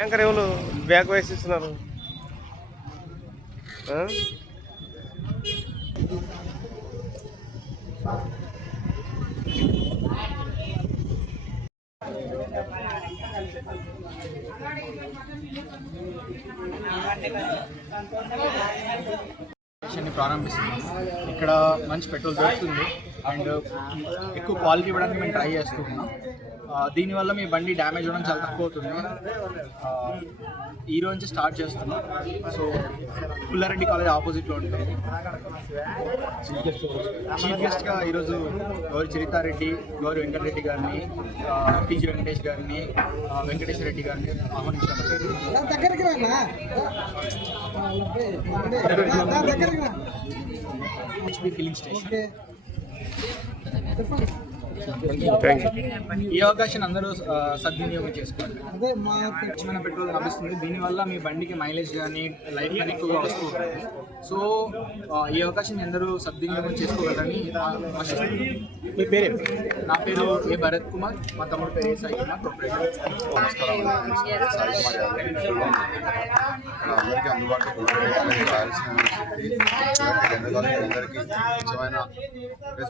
Tanker ఎవరు back వేసి ఇస్తున్నారు ఆ? స్టేషన్ని ప్రారంభిస్తున్నాం. ఇక్కడ మంచి పెట్రోల్ దొరుకుతుంది. అండ్ ఎక్కువ క్వాలిటీ ఇవ్వడానికి మేము ట్రై చేస్తున్నాం దీనివల్ల మీ బండి డ్యామేజ్ అవ్వడం చాలా తక్కువ అవుతుంది ఈ రోజు నుంచి స్టార్ట్ చేస్తున్నాం. సో పుల్లారెడ్డి కాలేజ్ ఆపోజిట్లో ఉంటుంది. చీఫ్ గెస్ట్గా ఈరోజు గౌరి చరితారెడ్డి గౌరి వెంకటరెడ్డి గారిని టీజీ వెంకటేష్ గారిని వెంకటేశ్వర రెడ్డి గారిని ఆహ్వానించడం एच बी फिलिंग स्टेशन ఈ అవకాశాన్ని అందరూ సద్వినియోగం చేసుకోండి అదే మా స్వచ్ఛమైన పెట్రోల్ లభిస్తుంది దీనివల్ల మీ బండికి మైలేజ్ కానీ లైఫ్ కానీ ఎక్కువగా వస్తూ ఉంటుంది సో ఈ అవకాశాన్ని అందరూ సద్వినియోగం చేసుకోగలరని ఆశిస్తున్నాను మీ పేరు నా పేరు ఏ భరత్ కుమార్ మా తమ్ముడు పేరు ఏ సాయి కుమార్ అందరికీ అందుబాటులో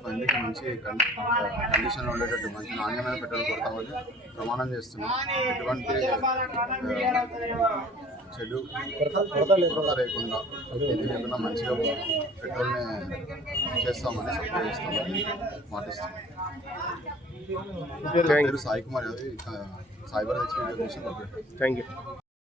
అందరికీ మంచి కండిషన్లో ఉండేటట్టు మంచి నాణ్యమైన పెట్రోల్ కొడతామని ప్రమాణం చేస్తున్నాం. ఎటువంటి చెడు కొరత లేకుండా ఇది లేకుండా మంచిగా పెట్రోల్ని చేస్తామని సప్లై చేస్తామని మాటిస్తాం Sai Kumar cyber HP thank you